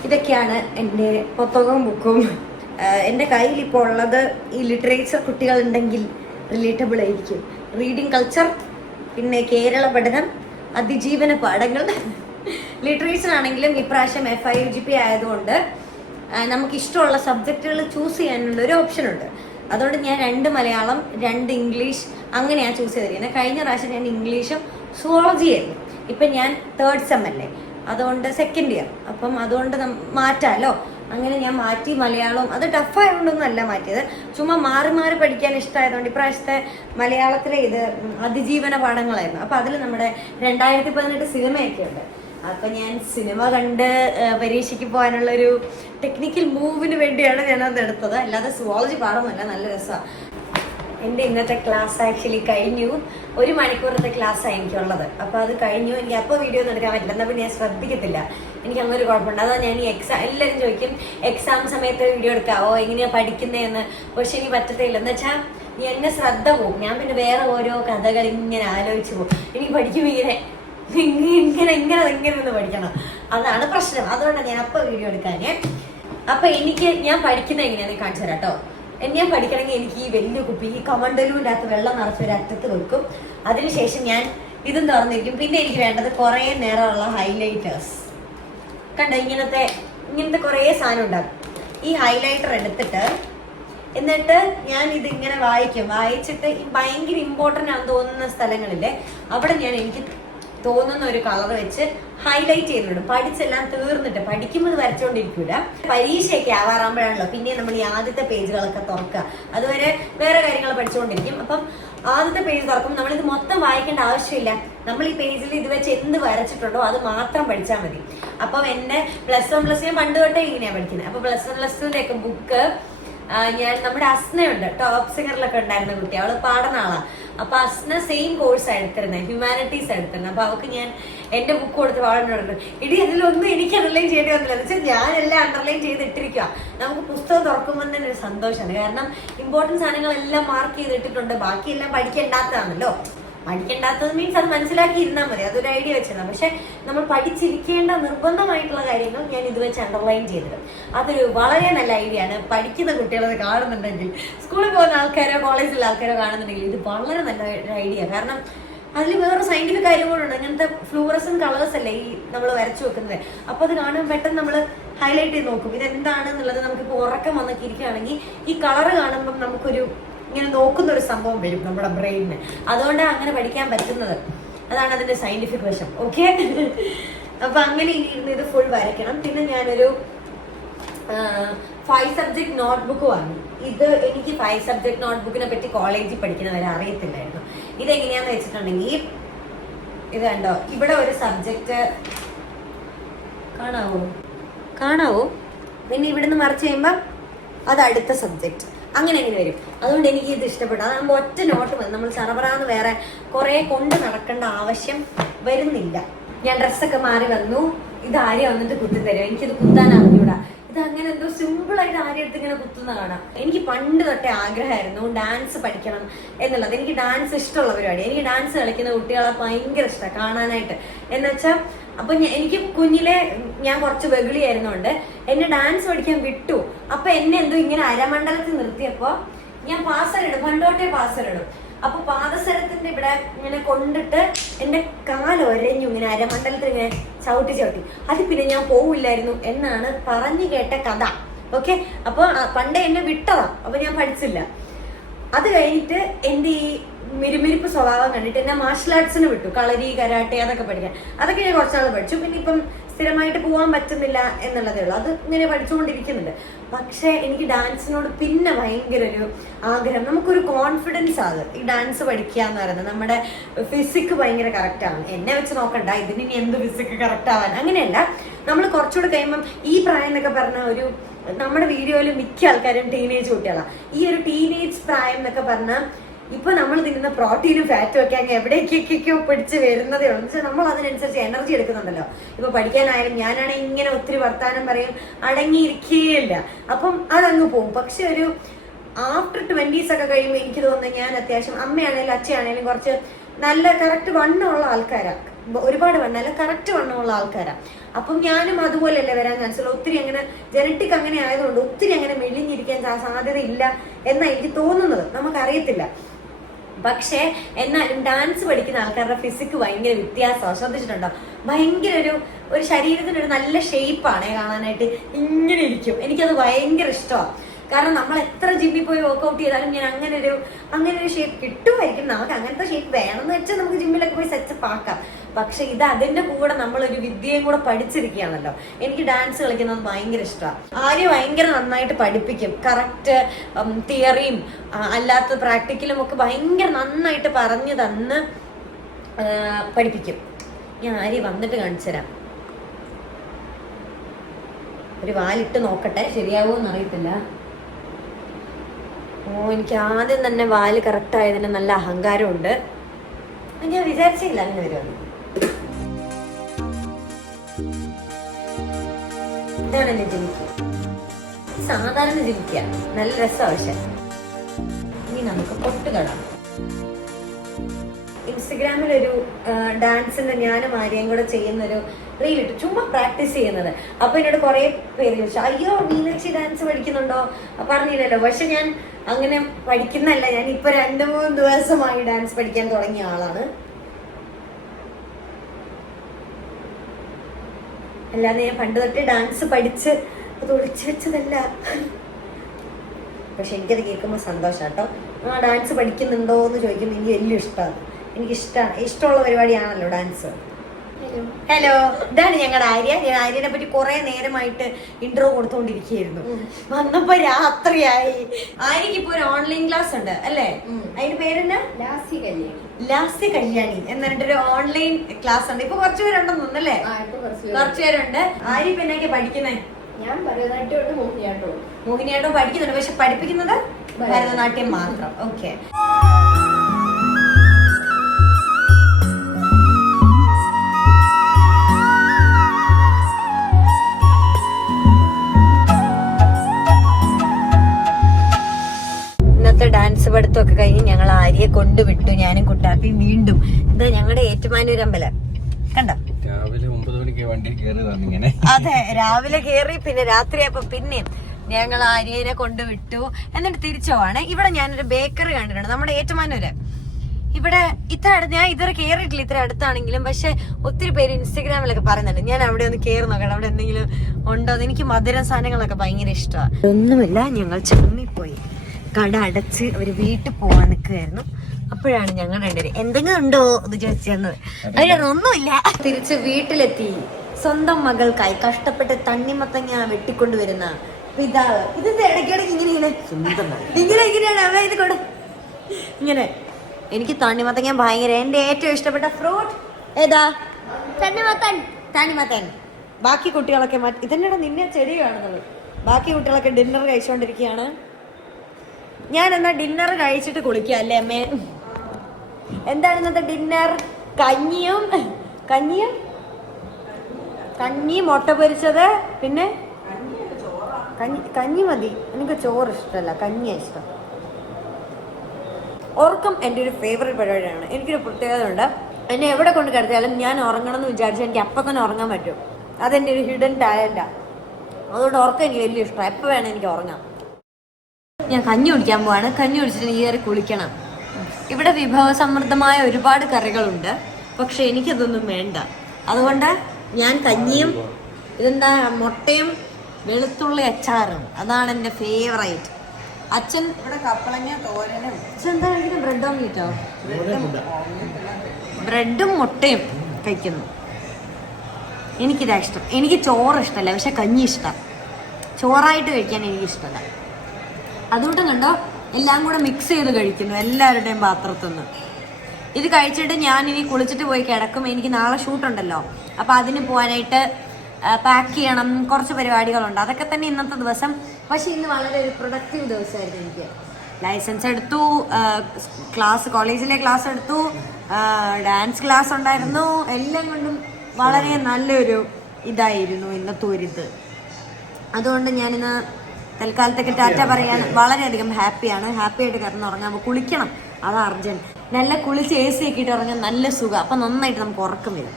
ഇതൊക്കെയാണ് എൻ്റെ പുസ്തകവും ബുക്കും. എൻ്റെ കയ്യിൽ ഇപ്പോൾ ഉള്ളത് ഈ ലിറ്ററേച്ചർ കുട്ടികളുണ്ടെങ്കിൽ റിലേറ്റബിൾ ആയിരിക്കും. റീഡിങ് കൾച്ചർ, പിന്നെ കേരള പഠനം, അതിജീവന പാഠങ്ങൾ. ലിറ്ററേച്ചർ ആണെങ്കിലും ഇപ്രാവശ്യം FIUGP ആയതുകൊണ്ട് നമുക്ക് ഇഷ്ടമുള്ള സബ്ജക്റ്റുകൾ ചൂസ് ചെയ്യാനുള്ള ഒരു ഓപ്ഷൻ ഉണ്ട്. അതുകൊണ്ട് ഞാൻ 2 മലയാളം 2 ഇംഗ്ലീഷ് അങ്ങനെയാണ് ചൂസ് ചെയ്തിരിക്കുന്നത്. കഴിഞ്ഞ പ്രാവശ്യം ഞാൻ ഇംഗ്ലീഷും സുവോളജി ആയിരുന്നു. ഇപ്പം ഞാൻ 3rd സെം അല്ലേ, അതുകൊണ്ട് 2nd ഇയർ. അപ്പം അതുകൊണ്ട് മാറ്റാമല്ലോ. അങ്ങനെ ഞാൻ മാറ്റി മലയാളം. അത് ടഫായതുകൊണ്ടൊന്നും അല്ല മാറ്റിയത്, ചുമ്മാ മാറി മാറി പഠിക്കാൻ ഇഷ്ടമായതുകൊണ്ട്. ഇപ്രാവശ്യത്തെ മലയാളത്തിലെ ഇത് അതിജീവന പാഠങ്ങളായിരുന്നു. അപ്പൊ അതിൽ നമ്മുടെ 2018 സിനിമയൊക്കെ ഉണ്ട്. അപ്പൊ ഞാൻ സിനിമ കണ്ട് പരീക്ഷയ്ക്ക് പോകാനുള്ള ഒരു ടെക്നിക്കൽ മൂവിന് വേണ്ടിയാണ് ഞാനത് എടുത്തത്. അല്ലാതെ സുവോളജി പാഠമൊന്നുമല്ല, നല്ല രസമാണ്. എൻ്റെ ഇന്നത്തെ ക്ലാസ് ആക്ച്വലി കഴിഞ്ഞു. 1 മണിക്കൂറത്തെ ക്ലാസ്സാണ് എനിക്കുള്ളത്. അപ്പോൾ അത് കഴിഞ്ഞു. എനിക്ക് അപ്പോൾ വീഡിയോ ഒന്നും എടുക്കാൻ പറ്റില്ല, എന്നാൽ പിന്നെ ഞാൻ ശ്രദ്ധിക്കത്തില്ല. എനിക്ക് അങ്ങനെ ഒരു കുഴപ്പമുണ്ട്. അതാണ് ഞാൻ ഈ എല്ലാവരും ചോദിക്കും എക്സാം സമയത്ത് വീഡിയോ എടുക്കാവോ, എങ്ങനെയാണ് പഠിക്കുന്നതെന്ന്. പക്ഷെ എനിക്ക് പറ്റത്തില്ല. എന്ന് വെച്ചാൽ എന്നെ ശ്രദ്ധ പോകും. ഞാൻ പിന്നെ വേറെ ഓരോ കഥകൾ ഇങ്ങനെ ആലോചിച്ച് പോകും. എനിക്ക് പഠിക്കുമ്പോൾ ഇങ്ങനെ ഒന്ന് പഠിക്കണം, അതാണ് പ്രശ്നം. അതുകൊണ്ടാണ് ഞാൻ അപ്പോൾ വീഡിയോ എടുക്കാൻ. അപ്പം ഞാൻ പഠിക്കുന്നത് എങ്ങനെയാണെന്ന് കാണിച്ചു തരാം കേട്ടോ. ഞാൻ പഠിക്കണമെങ്കിൽ എനിക്ക് ഈ വലിയ കുപ്പി, ഈ കമണ്ടലൂൻ്റെ അകത്ത് വെള്ളം നിറച്ച് ഒരു അറ്റത്ത് വെക്കും. അതിനുശേഷം ഞാൻ ഇതും തുറന്നിരിക്കും. പിന്നെ എനിക്ക് വേണ്ടത് കുറേ നേരമുള്ള ഹൈലൈറ്റേഴ്സ്. കണ്ടോ, ഇങ്ങനത്തെ കുറേ സാധനം ഉണ്ടാകും. ഈ ഹൈലൈറ്റർ എടുത്തിട്ട് എന്നിട്ട് ഞാൻ ഇതിങ്ങനെ വായിച്ചിട്ട് ഭയങ്കര ഇമ്പോർട്ടൻ്റ് ആണെന്ന് തോന്നുന്ന സ്ഥലങ്ങളില്ലേ അവിടെ ഞാൻ എനിക്ക് തോന്നുന്ന ഒരു കളർ വെച്ച് ഹൈലൈറ്റ് ചെയ്തിടും. പഠിച്ചെല്ലാം തീർന്നിട്ട്. പഠിക്കുമ്പോൾ വരച്ചോണ്ടിരിക്കൂല. പരീക്ഷയൊക്കെ ആവാറാകുമ്പോഴാണല്ലോ പിന്നെ നമ്മൾ ഈ ആദ്യത്തെ പേജുകളൊക്കെ തുറക്കുക. അതുവരെ വേറെ കാര്യങ്ങൾ പഠിച്ചുകൊണ്ടിരിക്കും. അപ്പം ആദ്യത്തെ പേജ് തുറക്കുമ്പോൾ നമ്മളിത് മൊത്തം വായിക്കേണ്ട ആവശ്യമില്ല. നമ്മൾ ഈ പേജിൽ ഇത് വെച്ച് എന്ത് വരച്ചിട്ടുണ്ടോ അത് മാത്രം പഠിച്ചാൽ മതി. അപ്പം എൻ്റെ +1 ഞാൻ പണ്ട് തൊട്ടേ ഇങ്ങനെയാണ് പഠിക്കുന്നത്. അപ്പോൾ +1 +2 ഒക്കെ ബുക്ക് ഞാൻ നമ്മുടെ അസ്നയുണ്ട്, ടോപ്പ് സിംഗറിലൊക്കെ ഉണ്ടായിരുന്ന കുട്ടി, അവള് പാടുന്ന ആളാ. അപ്പൊ അസ്ന സെയിം കോഴ്സ് എടുത്തിരുന്നത്, ഹ്യൂമാനിറ്റീസ് എടുത്തിരുന്നത്. അപ്പൊ അവൾക്ക് ഞാൻ എന്റെ ബുക്ക് കൊടുത്ത് പാടുന്നുണ്ട്. അതിലൊന്നും എനിക്ക് അണ്ടർലൈൻ ചെയ്യേണ്ടി വന്നില്ല. എന്ന് വെച്ചാൽ ഞാനെല്ലാം അണ്ടർലൈൻ ചെയ്തിട്ടിരിക്കുക. നമുക്ക് പുസ്തകം തുറക്കുമ്പോൾ തന്നെ ഒരു സന്തോഷമാണ്. കാരണം ഇമ്പോർട്ടൻറ്റ് സാധനങ്ങളെല്ലാം മാർക്ക് ചെയ്തിട്ടിട്ടുണ്ട്. ബാക്കിയെല്ലാം പഠിക്കേണ്ടാത്തതാണല്ലോ. പഠിക്കേണ്ടാത്തത് മീൻസ് അത് മനസ്സിലാക്കി ഇരുന്നാൽ മതി, അതൊരു ഐഡിയ വെച്ചതാണ്. പക്ഷെ നമ്മൾ പഠിച്ചിരിക്കേണ്ട നിർബന്ധമായിട്ടുള്ള കാര്യങ്ങൾ ഞാൻ ഇത് വെച്ച് അണ്ടർലൈൻ ചെയ്തിടും. അതൊരു വളരെ നല്ല ഐഡിയ ആണ്. പഠിക്കുന്ന കുട്ടികളത് കാണുന്നുണ്ടെങ്കിൽ, സ്കൂളിൽ പോകുന്ന ആൾക്കാരോ കോളേജിലുള്ള ആൾക്കാരോ കാണുന്നുണ്ടെങ്കിൽ ഇത് വളരെ നല്ല ഒരു ഐഡിയ. കാരണം അതിൽ വേറെ സയന്റിഫിക് കാര്യം കൂടെ ഇങ്ങനത്തെ ഫ്ലൂറസന്റ് കളേഴ്സ് അല്ലേ ഈ നമ്മൾ വരച്ചു വെക്കുന്നത്. അപ്പൊ അത് കാണുമ്പോൾ പെട്ടെന്ന് നമ്മൾ ഹൈലൈറ്റ് ചെയ്ത് നോക്കും ഇതെന്താണെന്നുള്ളത്. നമുക്കിപ്പോൾ ഉറക്കം വന്നൊക്കെ ഇരിക്കുകയാണെങ്കിൽ ഈ കളറ് കാണുമ്പോൾ നമുക്കൊരു ഇങ്ങനെ നോക്കുന്ന ഒരു സംഭവം വരും നമ്മുടെ ബ്രെയിനിന്. അതുകൊണ്ടാണ് അങ്ങനെ പഠിക്കാൻ പറ്റുന്നത്. അതാണ് അതിന്റെ സയന്റിഫിക് വശം. ഓക്കെ, അപ്പൊ അങ്ങനെ ഇരുന്ന് ഇത് ഫുൾ വരയ്ക്കണം. പിന്നെ ഞാനൊരു 5 സബ്ജക്ട് നോട്ട്ബുക്ക് വാങ്ങി. ഇത് എനിക്ക് 5 സബ്ജക്ട് നോട്ട്ബുക്കിനെ പറ്റി കോളേജിൽ പഠിക്കുന്നവരെ അറിയത്തില്ലായിരുന്നു. ഇതെങ്ങനെയാന്ന് വെച്ചിട്ടുണ്ടെങ്കിൽ ഇത് കണ്ടോ, ഇവിടെ ഒരു സബ്ജക്റ്റ് കാണാവോ, പിന്നെ ഇവിടുന്ന് മറിച്ച് കഴിയുമ്പോൾ അത് അടുത്ത സബ്ജക്റ്റ്, അങ്ങനെ വരും. അതുകൊണ്ട് എനിക്ക് ഇത് ഇഷ്ടപ്പെട്ടു. അതാകുമ്പോൾ ഒറ്റ നോട്ട് മതി. നമ്മൾ ചറപറാന്ന് വേറെ കുറെ കൊണ്ട് നടക്കേണ്ട ആവശ്യം വരുന്നില്ല. ഞാൻ ഡ്രസ്സൊക്കെ മാറി വന്നു. ഇത് ആര്യ വന്നിട്ട് കുത്തിത്തരും. എനിക്കിത് കുത്താൻ അറിഞ്ഞൂടാ. ഇത് അങ്ങനെ എന്തോ സിമ്പിളായിട്ട് ആര്യടുത്ത് ഇങ്ങനെ കുത്തുന്ന കാണാം. എനിക്ക് പണ്ട് തൊട്ടേ ആഗ്രഹമായിരുന്നു ഡാൻസ് പഠിക്കണം എന്നുള്ളത്. എനിക്ക് ഡാൻസ് ഇഷ്ടമുള്ള പരിപാടി. എനിക്ക് ഡാൻസ് കളിക്കുന്ന കുട്ടികളെ ഭയങ്കര ഇഷ്ടമാണ് കാണാനായിട്ട്. എന്നുവെച്ചാൽ അപ്പൊ എനിക്ക് കുഞ്ഞിലെ ഞാൻ കുറച്ച് വെകിളിയായിരുന്നോണ്ട് എന്നെ ഡാൻസ് പഠിക്കാൻ വിട്ടു. അപ്പൊ എന്നെ എന്തോ ഇങ്ങനെ അരമണ്ഡലത്തിൽ നിർത്തിയപ്പോ ഞാൻ പാസറിടും, പണ്ടോട്ടേ പാസറിടും. അപ്പൊ പാദസരത്തിന്റെ ഇവിടെ ഇങ്ങനെ കൊണ്ടിട്ട് എന്റെ കാലൊരഞ്ഞു ഇങ്ങനെ അരമണ്ഡലത്തിൽ ഇങ്ങനെ ചവിട്ടി. അത് പിന്നെ ഞാൻ പോവില്ലായിരുന്നു എന്നാണ് പറഞ്ഞു കേട്ട കഥ. ഓക്കെ, അപ്പൊ പണ്ടേ എന്നെ വിട്ടതാ. അപ്പൊ ഞാൻ പഠിച്ചില്ല. അത് കഴിഞ്ഞിട്ട് എന്റെ ഈ മിരുമിരിപ്പ് സ്വഭാവം കണ്ടിട്ട് എന്നെ മാർഷൽ ആർട്സിന് വിട്ടു. കളരി, കരാട്ടെ അതൊക്കെ പഠിക്കാൻ. അതൊക്കെ ഞാൻ കുറച്ചാൾ പഠിച്ചു. പിന്നെ ഇപ്പം സ്ഥിരമായിട്ട് പോകാൻ പറ്റുന്നില്ല എന്നുള്ളതേ ഉള്ളൂ. അത് ഇങ്ങനെ പഠിച്ചുകൊണ്ടിരിക്കുന്നുണ്ട്. പക്ഷെ എനിക്ക് ഡാൻസിനോട് പിന്നെ ഭയങ്കര ഒരു ആഗ്രഹം. നമുക്കൊരു കോൺഫിഡൻസ് ആണ് ഈ ഡാൻസ് പഠിക്കുക എന്ന് പറയുന്നത്. നമ്മുടെ ഫിസിക്ക് ഭയങ്കര കറക്റ്റാണ്. എന്നെ വെച്ച് നോക്കണ്ട ഇതിന് ഇനി എന്ത് ഫിസിക്ക് കറക്റ്റ് ആവാൻ, അങ്ങനെയല്ല. നമ്മൾ കുറച്ചുകൂടെ കഴിയുമ്പം ഈ പ്രായം എന്നൊക്കെ പറഞ്ഞ ഒരു നമ്മുടെ വീഡിയോയിൽ മിക്ക ആൾക്കാരും ടീനേജ് കുട്ടികളാണ്. ഈ ഒരു ടീനേജ് പ്രായം എന്നൊക്കെ പറഞ്ഞാൽ ഇപ്പൊ നമ്മൾ തിന്നുന്ന പ്രോട്ടീനും ഫാറ്റും ഒക്കെ അങ്ങ് എവിടേക്കൊക്കെയോ പിടിച്ച് വരുന്നതേ ഉള്ളൂ. എന്ന് വെച്ചാൽ നമ്മൾ അതിനനുസരിച്ച് എനർജി എടുക്കുന്നുണ്ടല്ലോ. ഇപ്പൊ പഠിക്കാനായാലും ഞാനാണെങ്കിൽ ഇങ്ങനെ ഒത്തിരി വർത്താനം പറയും, അടങ്ങിയിരിക്കുകയില്ല. അപ്പം അതങ്ങ് പോകും. പക്ഷെ ഒരു ആഫ്റ്റർ 20s ഒക്കെ കഴിയുമ്പോൾ എനിക്ക് തോന്നുന്നത് ഞാൻ അത്യാവശ്യം അമ്മയാണേലും അച്ഛയാണേലും കുറച്ച് നല്ല കറക്റ്റ് വണ്ണമുള്ള ആൾക്കാരാണ്. ഒരുപാട് വണ്ണമല്ല, കറക്റ്റ് വണ്ണമുള്ള ആൾക്കാരാണ്. അപ്പം ഞാനും അതുപോലെയല്ലേ വരാൻ ചാൻസ് ഉള്ളൂ. ഒത്തിരി അങ്ങനെ ജനറ്റിക് അങ്ങനെ ആയതുകൊണ്ട് ഒത്തിരി അങ്ങനെ മെലിഞ്ഞിരിക്കാൻ സാധ്യത ഇല്ല എന്നാണ് എനിക്ക് തോന്നുന്നത്. നമുക്കറിയത്തില്ല. പക്ഷെ എന്നാലും ഡാൻസ് പഠിക്കുന്ന ആൾക്കാരുടെ ഫിസിക്ക് ഭയങ്കര വ്യത്യാസമാണ്. ശ്രദ്ധിച്ചിട്ടുണ്ടോ? ഭയങ്കര ഒരു ശരീരത്തിനൊരു നല്ല ഷേപ്പാണ് കാണാനായിട്ട്. ഇങ്ങനെ ഇരിക്കും. എനിക്കത് ഭയങ്കര ഇഷ്ടമാണ്. കാരണം നമ്മൾ എത്ര ജിമ്മിൽ പോയി വർക്ക്ഔട്ട് ചെയ്താലും ഞാൻ അങ്ങനെ ഒരു ഷേപ്പ് കിട്ടുമായിരിക്കും. നമുക്ക് അങ്ങനത്തെ ഷേപ്പ് വേണമെന്ന് വെച്ചാൽ നമുക്ക് ജിമ്മിലൊക്കെ പോയി സെറ്റപ്പ് ആക്കാം. പക്ഷെ ഇത് അതിന്റെ കൂടെ നമ്മളൊരു വിദ്യയും കൂടെ പഠിച്ചിരിക്കുകയാണല്ലോ. എനിക്ക് ഡാൻസ് കളിക്കുന്നത് ഭയങ്കര ഇഷ്ടമാണ്. ആര്യ ഭയങ്കര നന്നായിട്ട് പഠിപ്പിക്കും. കറക്റ്റ് തിയറിയും അല്ലാത്ത പ്രാക്ടിക്കലും ഒക്കെ ഭയങ്കര നന്നായിട്ട് പറഞ്ഞു തന്ന് പഠിപ്പിക്കും. ഞാൻ ആര്യ വന്നിട്ട് കാണിച്ചു തരാം. ഒരു വാലിട്ട് നോക്കട്ടെ, ശരിയാവുമെന്ന് അറിയത്തില്ല. എനിക്ക് ആദ്യം തന്നെ വാല് കറക്റ്റ് ആയതിന് നല്ല അഹങ്കാരമുണ്ട്. ഞാൻ വിചാരിച്ചില്ല അങ്ങനെ വരുമെന്ന്. ഇതാണ് എന്റെ ജിമിക്ക്. സാധാരണ ജിമിക്ക നല്ല രസമാണ്. പക്ഷെ ഇനി നമുക്ക് പൊട്ട് കാണാം. ഇൻസ്റ്റഗ്രാമിലൊരു ഡാൻസിന്റെ ഞാനും ആര്യയും കൂടെ ചെയ്യുന്നൊരു റീലിട്ട് ചുമ്മാ പ്രാക്ടീസ് ചെയ്യുന്നത്. അപ്പൊ എന്നോട് കുറെ പേര് ചോദിച്ചു, അയ്യോ മീനാക്ഷി ഡാൻസ് പഠിക്കുന്നുണ്ടോ? പറഞ്ഞില്ലല്ലോ. പക്ഷെ ഞാൻ അങ്ങനെ പഠിക്കുന്നല്ല. ഞാൻ ഇപ്പൊ 2-3 ദിവസമായി ഡാൻസ് പഠിക്കാൻ തുടങ്ങിയ ആളാണ്. അല്ലാതെ ഞാൻ പണ്ട് തൊട്ട് ഡാൻസ് പഠിച്ച് അത് ഒളിച്ചു വെച്ചതല്ല. പക്ഷെ എനിക്കത് കേൾക്കുമ്പോൾ സന്തോഷം കേട്ടോ. ഡാൻസ് പഠിക്കുന്നുണ്ടോ എന്ന് ചോദിക്കുമ്പോൾ എനിക്ക് വലിയ ഇഷ്ടമാണ്. ഇഷ്ടമുള്ള പരിപാടിയാണല്ലോ ഡാൻസ്. ഹലോ, ഇതാണ് ഞങ്ങളുടെ ആര്യ. ഞാൻ ആര്യനെ പറ്റി കുറെ നേരമായിട്ട് ഇൻട്രോ കൊടുത്തോണ്ടിരിക്കുകയായിരുന്നു. വന്നപ്പോ രാത്രിയായി. ആര്യക്ക് ഇപ്പൊ ഒരു ഓൺലൈൻ ക്ലാസ് ഉണ്ട് അല്ലേ? അതിന്റെ പേരെന്നാ? ലാസ്യ കല്യാണി എന്ന് പറഞ്ഞിട്ടൊരു ഓൺലൈൻ ക്ലാസ് ഉണ്ട്. ഇപ്പൊ കുറച്ചു പേരുണ്ടെന്ന് തോന്നുന്നല്ലേ? കുറച്ചു പേരുണ്ട്. ആര്യ ഇപ്പൊ എന്നൊക്കെ പഠിക്കുന്നേ? ഞാൻ ഭരതനാട്യം മോഹിനിയാട്ടം പഠിക്കുന്നുണ്ട്. പക്ഷെ പഠിപ്പിക്കുന്നത് ഭരതനാട്യം മാത്രം. ഓക്കെ. ഡാൻസ് പഠിത്തമൊക്കെ കഴിഞ്ഞ് ഞങ്ങൾ ആര്യയെ കൊണ്ടുവിട്ടു. ഞാനും കുട്ടാപ്പിയും വീണ്ടും. ഇത് ഞങ്ങളുടെ ഏറ്റുമാനൂർ അമ്പലം കണ്ടോ? രാവിലെ 9 മണിക്ക് വണ്ടി കയറിയതാണ് ഇങ്ങനെ. അതെ, രാവിലെ കയറി പിന്നെ രാത്രിയായപ്പോ പിന്നെയും ഞങ്ങൾ ആര്യനെ കൊണ്ടുവിട്ടു. എന്നിട്ട് തിരിച്ചു പോവാണ്. ഇവിടെ ഞാനൊരു ബേക്കറി കണ്ടിട്ടുണ്ട് നമ്മുടെ ഏറ്റുമാനൂര്. ഇവിടെ ഞാൻ ഇതുവരെ കയറിയിട്ടില്ല ഇത്ര അടുത്താണെങ്കിലും. പക്ഷെ ഒത്തിരി പേര് ഇൻസ്റ്റഗ്രാമിലൊക്കെ പറയുന്നുണ്ട്. ഞാൻ അവിടെ ഒന്ന് കയറി നോക്കണം, അവിടെ എന്തെങ്കിലും ഉണ്ടോ എന്ന്. എനിക്ക് മധുര സാധനങ്ങളൊക്കെ ഭയങ്കര ഇഷ്ടമാണ്. ഒന്നുമില്ല, ഞങ്ങൾ ചെമ്മിപ്പോയി. കട അടച്ച് അവര് വീട്ടിൽ പോവാൻ നിൽക്കുകയായിരുന്നു. അപ്പോഴാണ് ഞങ്ങൾ രണ്ടുപേര് എന്തെങ്കിലും ഉണ്ടോ എന്ന് ചോദിച്ചത്. അതിനൊന്നുമില്ല. തിരിച്ച് വീട്ടിലെത്തി. സ്വന്തം മകൾക്കായി കഷ്ടപ്പെട്ട് തണ്ണിമത്തങ്ങ വെട്ടിക്കൊണ്ടുവരുന്ന പിതാവ്. ഇതിന്റെ ഇടയ്ക്കിടയ്ക്ക് ഇങ്ങനെയാണ് അവ ഇത് കൂടെ ഇങ്ങനെ. എനിക്ക് തണ്ണിമത്തങ്ങ ഭയങ്കര. എന്റെ ഏറ്റവും ഇഷ്ടപ്പെട്ട ഫ്രൂട്ട് ഏതാ? തണ്ണിമത്തൻ. ബാക്കി കുട്ടികളൊക്കെ ഇതന്നെയാണ് നിന്നെ ചെടി കാണുന്നത്. ബാക്കി കുട്ടികളൊക്കെ ഡിന്നർ കഴിച്ചുകൊണ്ടിരിക്കുകയാണ്. ഞാൻ എന്നാ ഡിന്നർ കഴിച്ചിട്ട് കുളിക്കുക അല്ലേ അമ്മേ? എന്താണ് ഇന്നത്തെ ഡിന്നർ? കഞ്ഞി മുട്ട പൊരിച്ചത്. പിന്നെ കഞ്ഞി മതി. എനിക്ക് ചോറ് ഇഷ്ടമല്ല, കഞ്ഞിയാണ് ഇഷ്ടം. ഉറക്കം എൻ്റെ ഒരു ഫേവറേറ്റ് പരിപാടിയാണ്. എനിക്കൊരു പ്രത്യേകത ഉണ്ട്. എന്നെ എവിടെ കൊണ്ട് കിടത്തിയാലും ഞാൻ ഉറങ്ങണം എന്ന് വിചാരിച്ചാൽ എനിക്ക് അപ്പം തന്നെ ഉറങ്ങാൻ പറ്റും. അതെൻ്റെ ഒരു ഹിഡൻ ടാലൻ്റാണ്. അതുകൊണ്ട് ഉറക്കം എനിക്ക് വലിയ ഇഷ്ടമാണ്. എപ്പോൾ വേണം എനിക്ക് ഉറങ്ങാം. ഞാൻ കഞ്ഞി കുടിക്കാൻ പോവാണ്. കഞ്ഞി കുടിച്ചിട്ട് കയറി കുളിക്കണം. ഇവിടെ വിഭവസമൃദ്ധമായ ഒരുപാട് കറികളുണ്ട്. പക്ഷെ എനിക്കതൊന്നും വേണ്ട. അതുകൊണ്ട് ഞാൻ കഞ്ഞിയും ഇതെന്താ മുട്ടയും വെളുത്തുള്ളി അച്ചാറും, അതാണ് എൻ്റെ ഫേവറേറ്റ്. അച്ഛൻ ഇവിടെ കപ്പളങ്ങ തോരനും. അച്ഛൻ എന്താ കഴിക്കുന്നത്? ബ്രെഡ് ഓംലെറ്റോ? ബ്രെഡും മുട്ടയും കഴിക്കുന്നു. എനിക്കിതാ ഇഷ്ടം. എനിക്ക് ചോറ് ഇഷ്ടമല്ല, പക്ഷെ കഞ്ഞി ഇഷ്ടം. ചോറായിട്ട് കഴിക്കാൻ എനിക്കിഷ്ടമല്ല. അതുകൊണ്ട് കണ്ടോ എല്ലാം കൂടെ മിക്സ് ചെയ്ത് കഴിക്കുന്നു എല്ലാവരുടെയും പാത്രത്തിൽ നിന്ന്. ഇത് കഴിച്ചിട്ട് ഞാൻ ഇനി കുളിച്ചിട്ട് പോയി കിടക്കും. എനിക്ക് നാളെ ഷൂട്ടുണ്ടല്ലോ. അപ്പം അതിന് പോകാനായിട്ട് പാക്ക് ചെയ്യണം. കുറച്ച് പരിപാടികളുണ്ട്. അതൊക്കെ തന്നെ ഇന്നത്തെ ദിവസം. പക്ഷെ ഇന്ന് വളരെ ഒരു പ്രൊഡക്റ്റീവ് ദിവസമായിരുന്നു. എനിക്ക് ലൈസൻസ് എടുത്തു, കോളേജിലെ ക്ലാസ് എടുത്തു, ഡാൻസ് ക്ലാസ് ഉണ്ടായിരുന്നു. എല്ലാം കൊണ്ടും വളരെ നല്ലൊരു ഇതായിരുന്നു ഇന്നത്തെ ഒരിത്. അതുകൊണ്ട് ഞാനിന്ന് തൽക്കാലത്തേക്ക് ടാറ്റ പറയാൻ വളരെയധികം ഹാപ്പിയാണ്. ഹാപ്പിയായിട്ട് കിടന്നുറങ്ങാം. അപ്പോൾ കുളിക്കണം, അത് അർജന്റ്. നല്ല കുളിച്ച് AC ആക്കിയിട്ട് ഉറങ്ങാൻ നല്ല സുഖം. അപ്പം നന്നായിട്ട് നമുക്ക് ഉറക്കം വരും.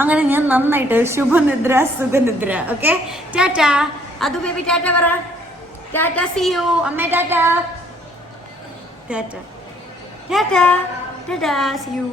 അങ്ങനെ ഞാൻ നന്നായിട്ട് ശുഭനിദ്ര സുഖനിദ്ര. ഓക്കെ, ടാറ്റ. അത് ബേബി ടാറ്റ പറ. Tata, see you. അമ്മേ tata. Tata tata tata, see U.